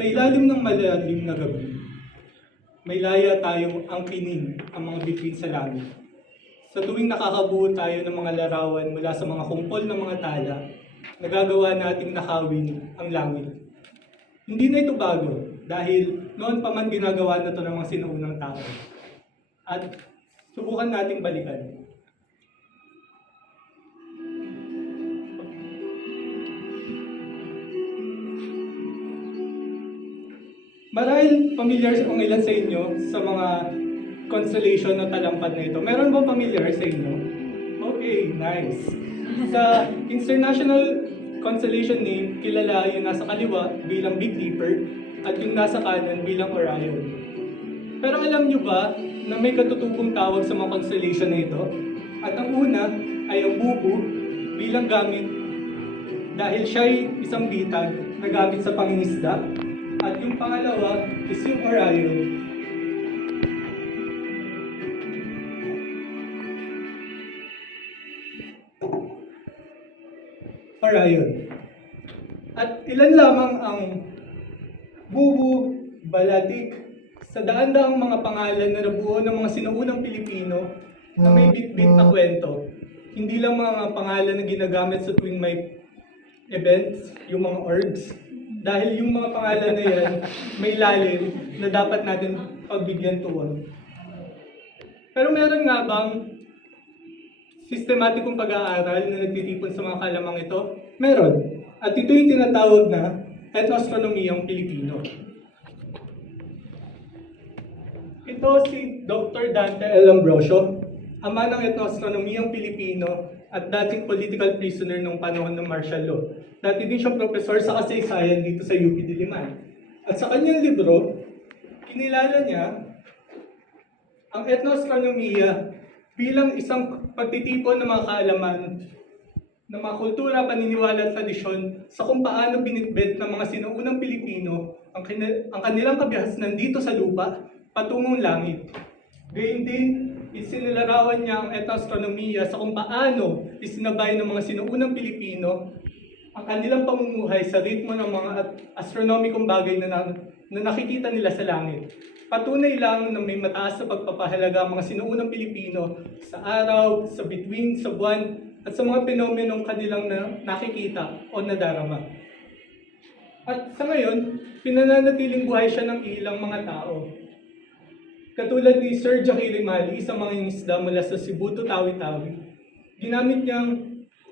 Sa ilalim ng malalim na gabi, may laya tayong angkinin ang mga bituin sa langit. Sa tuwing nakakabuo tayo ng mga larawan mula sa mga kumpol ng mga tala, nagagawa nating nakawin ang langit. Hindi na ito bago dahil noon pa man ginagawa na ito ng mga sinuunang tao. At subukan nating balikan. Marahil familiar kung ilan sa inyo sa mga constellation na talampad na ito. Meron ba familiar sa inyo? Okay, nice. Sa international constellation name, kilala yung nasa kaliwa bilang Big Dipper at yung nasa kanan bilang Orion. Pero alam nyo ba na may katutubong tawag sa mga constellation na ito? At ang una ay ang Bubu bilang gamit dahil siya ay isang bitag na gamit sa pangingisda at yung pangalawa is yung Orion. Orion. At ilan lamang ang bubu, balatik, sa daan-daang mga pangalan na nabuo ng mga sinuunang Pilipino na may bit-bit na kwento. Hindi lang mga pangalan na ginagamit sa tuwing may events, yung mga orgs. Dahil yung mga pangalan na yan, may lalim na dapat natin pagbigyan tuon. Pero meron nga bang sistematikong pag-aaral na nagtitipon sa mga kalamang ito? Meron. At ito yung tinatawag na etnostronomiyang Pilipino. Ito si Dr. Dante L. Ambrosio, ama ng etnostronomiyang Pilipino at dating political prisoner nung panahon ng martial law. Dati din siyang professor sa kasaysayan dito sa UP Diliman. At sa kanyang libro, kinilala niya ang etnostronomiya bilang isang pagtitipon ng mga kaalaman ng mga kultura, paniniwala at tradisyon sa kung paano binitbit ng mga sinuunang Pilipino ang, ang kanilang kabihasnan dito sa lupa patungong langit. Gayun din, isinilarawan niya ang etnostronomiya sa kung paano isinabay ng mga sinuunang Pilipino ang kanilang pamumuhay sa ritmo ng mga astronomikong bagay na, na, na nakikita nila sa langit. Patunay lang na may mataas na pagpapahalaga ang mga sinuunang Pilipino sa araw, sa bituin, sa buwan, at sa mga fenomenong kanilang na, nakikita o nadarama. At sa ngayon, pinananatiling buhay siya ng ilang mga tao. Katulad ni Sir Jackie Rimali, isang mga isda mula sa Cebu to Tawi-Tawi. Ginamit niyang,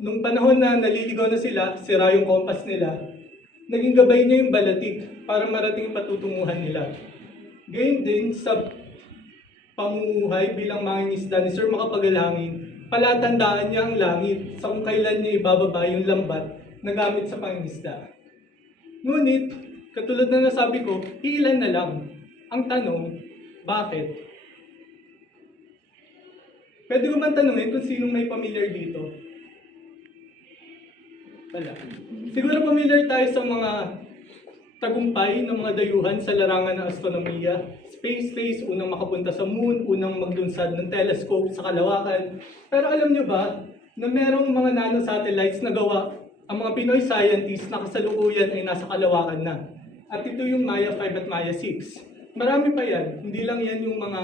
nung panahon na naliligaw na sila, sira yung kompas nila, naging gabay niya yung balatik para marating patutunguhan nila. Gayun din sa pamumuhay bilang mga isda ni Sir Makapagalangin, palatandaan niya ang langit sa kung kailan niya ibababa yung lambat na gamit sa pangingisda. Ngunit, katulad na nasabi ko, iilan na lang. Ang tanong, bakit? Pwede ko man tanungin kung sinong may familiar dito? Wala. Siguro familiar tayo sa mga tagumpay ng mga dayuhan sa larangan ng astronomiya. Space race, unang makapunta sa moon, unang maglunsad ng telescope sa kalawakan. Pero alam nyo ba na merong mga nanosatellites na gawa ang mga Pinoy scientists na kasalukuyan ay nasa kalawakan na. At ito yung Maya 5 at Maya 6. Marami pa yan. Hindi lang yan yung mga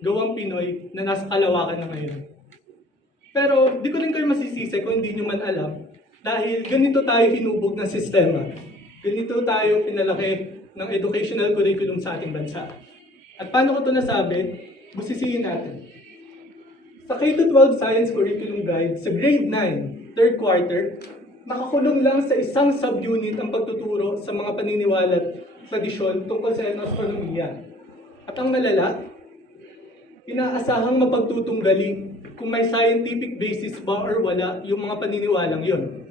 gawang Pinoy na nasa kalawakan na ngayon. Pero di ko rin kayo masisisi kung hindi nyo man alam dahil ganito tayo hinubog ng sistema. Ganito tayo pinalaki ng educational curriculum sa ating bansa. At paano ko ito nasabi? Busisiin natin. Sa K-12 Science Curriculum Guide, sa grade 9, third quarter, nakakulong lang sa isang subunit ang pagtuturo sa mga paniniwala at tradisyon tungkol sa astronomiya. At ang malala, inaasahang mapagtutunggali kung may scientific basis ba or wala yung mga paniniwalang yon.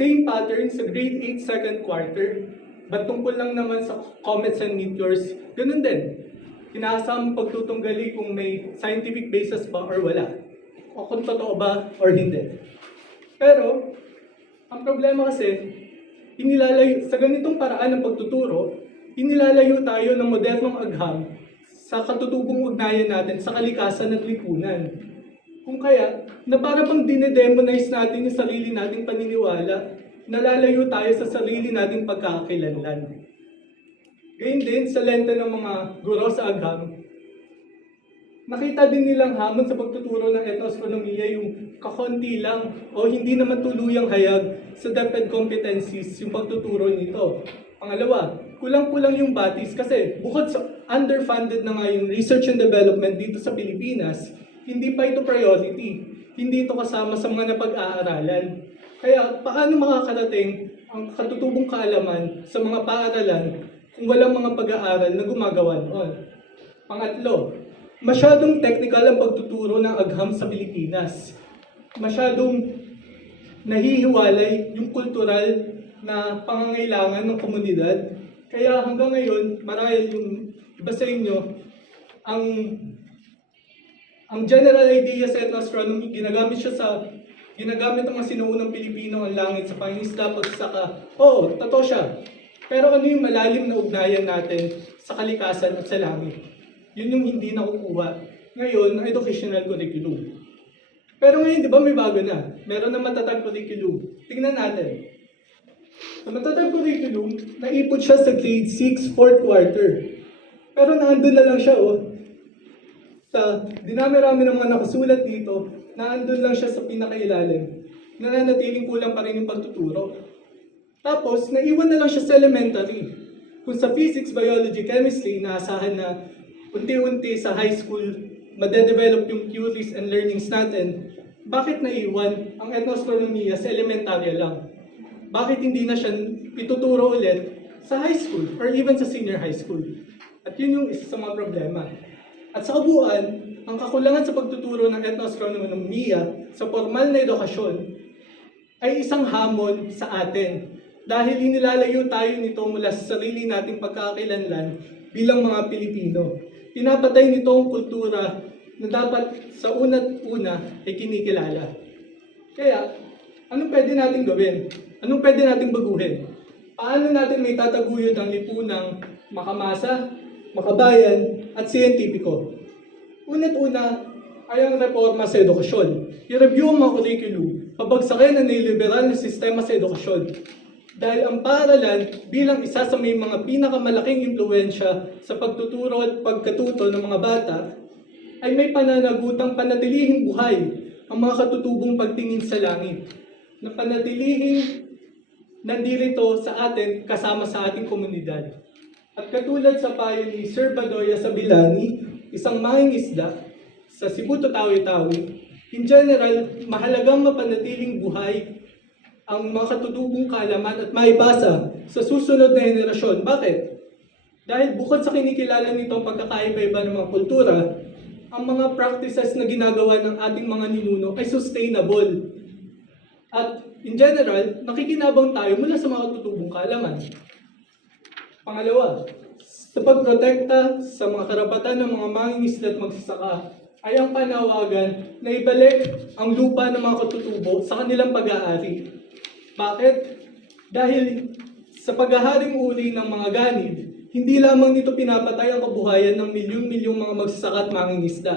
Same pattern sa grade 8 second quarter, but tungkol lang naman sa comets and meteors, ganun din. Inaasahang pagtutunggali kung may scientific basis ba or wala. O kung totoo ba or hindi. Pero, ang problema kasi, inilalayo, sa ganitong paraan ng pagtuturo, inilalayo tayo ng modernong agham sa katutubong ugnayan natin sa kalikasan at lipunan. Kung kaya, na para bang dinedemonize natin yung sarili nating paniniwala, nalalayo tayo sa sarili nating pagkakakilanlan. Gayun din sa lente ng mga guro sa agham, nakita din nilang hamon sa pagtuturo ng etnostronomiya yung kakonti lang o hindi naman tuluyang hayag sa DepEd competencies yung pagtuturo nito. Pangalawa, kulang-kulang yung batis kasi bukod sa underfunded na nga yung research and development dito sa Pilipinas, hindi pa ito priority. Hindi ito kasama sa mga napag-aaralan. Kaya paano makakarating ang katutubong kaalaman sa mga paaralan kung walang mga pag-aaral na gumagawa noon? Pangatlo, masyadong technical ang pagtuturo ng agham sa Pilipinas. Masyadong nahihiwalay yung kultural na pangangailangan ng komunidad. Kaya hanggang ngayon, marahil yung iba sa inyo, ang ang general idea sa ethnoastronomy, ginagamit siya sa ginagamit ng mga sinuunang Pilipino ang langit sa pangingisda at saka, oo, totoo siya. Pero ano yung malalim na ugnayan natin sa kalikasan at sa langit? Yun yung hindi nakukuha ngayon ng educational curriculum. Pero ngayon, di ba may bago na? Meron na matatag curriculum. Tingnan natin. Sa matatag curriculum, naipot siya sa grade 6, 4th quarter. Pero nandun na lang siya, oh. Sa dinami-rami ng mga nakasulat dito, nandun lang siya sa pinakailalim. Nananatiling kulang pa rin yung pagtuturo. Tapos, naiwan na lang siya sa elementary. Kung sa physics, biology, chemistry, naasahan na unti-unti sa high school, madedevelop yung theories and learnings natin, bakit naiwan ang ethnostronomiya sa elementarya lang? Bakit hindi na siya ituturo ulit sa high school or even sa senior high school? At yun yung isa sa mga problema. At sa kabuuan, ang kakulangan sa pagtuturo ng ethnostronomiya sa formal na edukasyon ay isang hamon sa atin dahil inilalayo tayo nito mula sa sarili nating pagkakakilanlan bilang mga Pilipino. Pinapatay nito ang kultura na dapat sa una't una ay kinikilala. Kaya, anong pwede natin gawin? Anong pwede natin baguhin? Paano natin may tataguyod ang lipunang makamasa, makabayan, at siyentipiko? Una't-una ay ang reforma sa edukasyon. I-review ang mga curriculum, pabagsakin ang niliberal na sistema sa edukasyon. Dahil ang paaralan bilang isa sa may mga pinakamalaking impluensya sa pagtuturo at pagkatuto ng mga bata ay may pananagutang panatilihing buhay ang mga katutubong pagtingin sa langit na panatilihing nandirito sa atin kasama sa ating komunidad. At katulad sa payo ni Sir Badoya Sabilani, isang mangingisda sa Cebu Tawi-Tawi, in general, mahalagang mapanatiling buhay ang mga katutubong kaalaman at maibasa sa susunod na henerasyon. Bakit? Dahil bukod sa kinikilala nito ang pagkakaiba-iba ng mga kultura, ang mga practices na ginagawa ng ating mga ninuno ay sustainable. At in general, nakikinabang tayo mula sa mga katutubong kaalaman. Pangalawa, sa pagprotekta sa mga karapatan ng mga mangingisda at magsasaka ay ang panawagan na ibalik ang lupa ng mga katutubo sa kanilang pag-aari. Bakit? Dahil sa paghaharing uli ng mga ganid, hindi lamang nito pinapatay ang kabuhayan ng milyon-milyong mga magsasaka at mangingisda.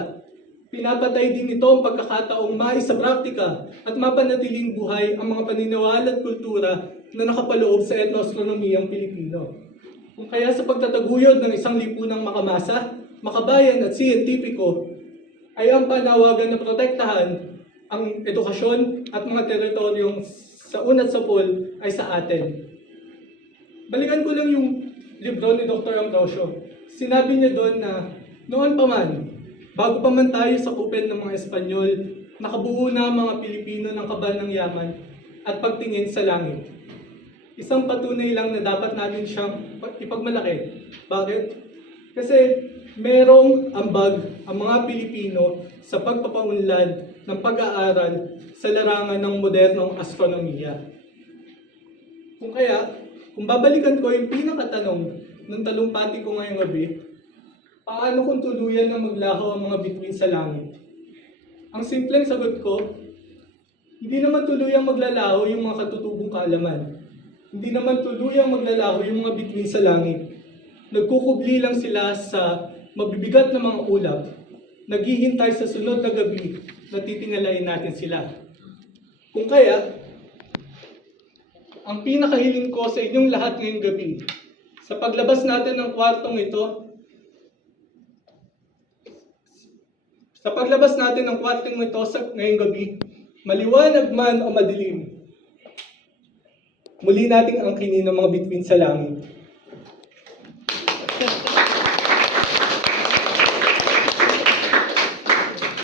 Pinapatay din nito ang pagkakataong mais sa praktika at mapanatiling buhay ang mga paniniwala at kultura na nakapaloob sa etnostronomiyang Pilipino. Kung kaya sa pagtataguyod ng isang lipunang makamasa, makabayan at siyentipiko, ay ang panawagan na protektahan ang edukasyon at mga teritoryong sa unat sa pool ay sa atin. Balikan ko lang yung libro ni Dr. Ambrosio. Sinabi niya doon na noon pa man, bago pa man tayo sa kupit ng mga Espanyol, nakabuo na ang mga Pilipino ng kaban ng yaman at pagtingin sa langit. Isang patunay lang na dapat natin siyang ipagmalaki. Bakit? Kasi merong ambag ang mga Pilipino sa pagpapaunlad ng pag-aaral sa larangan ng modernong astronomiya. Kung kaya, kung babalikan ko yung pinakatanong ng talumpati ko ngayong gabi, paano kung tuluyan na maglaho ang mga bituin sa langit? Ang simpleng sagot ko, hindi naman tuluyang maglalaho yung mga katutubong kaalaman. Hindi naman tuluyang maglalaho yung mga bituin sa langit. Nagkukubli lang sila sa mabibigat na mga ulap, naghihintay sa sunod na gabi na titingalain natin sila. Kung kaya, ang pinakahiling ko sa inyong lahat ngayong gabi, Sa paglabas natin ng kwartong ito, sa paglabas natin ng kwartong ito sa ngayong gabi, maliwanag man o madilim, muli nating angkinin ang mga bituin sa langit.